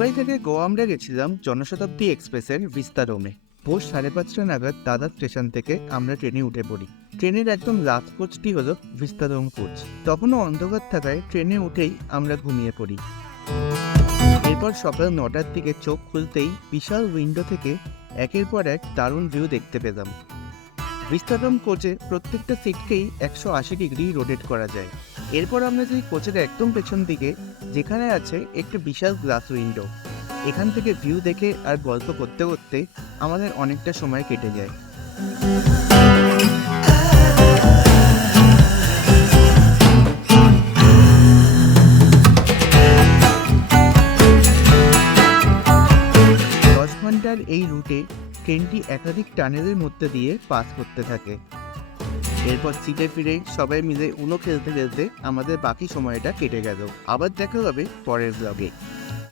মুম্বাই থেকে গোয়া আমরা গেছিলাম জনশতাব্দী এক্সপ্রেসের বিস্তারমে। ভোর 5:30 নাগাদ দাদা স্টেশন থেকে আমরা ট্রেনে উঠে পড়ি। ট্রেনের একদম লাস্ট কোচটি হলো বিস্তারম কোচ। তখনও অন্ধকার থাকায় ট্রেনে উঠেই আমরা ঘুমিয়ে পড়ি। এরপর সকাল 9টার দিকে চোখ খুলতেই বিশাল উইন্ডো থেকে একের পর এক দারুণ ভিউ দেখতে পেলাম। বিস্তারম কোচে প্রত্যেকটা সিটকেই 180 ডিগ্রি রোটেট করা যায়। এরপর আমরা যাই কোচের একদম পেছন দিকে, যেখানে আছে একটা বিশাল গ্লাস উইন্ডো। এখান থেকে ভিউ দেখে আর গল্প করতে করতে আমাদের অনেকটা সময় কেটে যায়। ঘন্টার এই রুটে ট্রেনটি একাধিক টানেলের মধ্যে দিয়ে পাস করতে থাকে। এরপর সিটে ফিরে সবাই মিলে উনো খেলতে খেলতে আমাদের বাকি সময়টা কেটে গেল। আবার দেখা হবে পরের ব্লগে।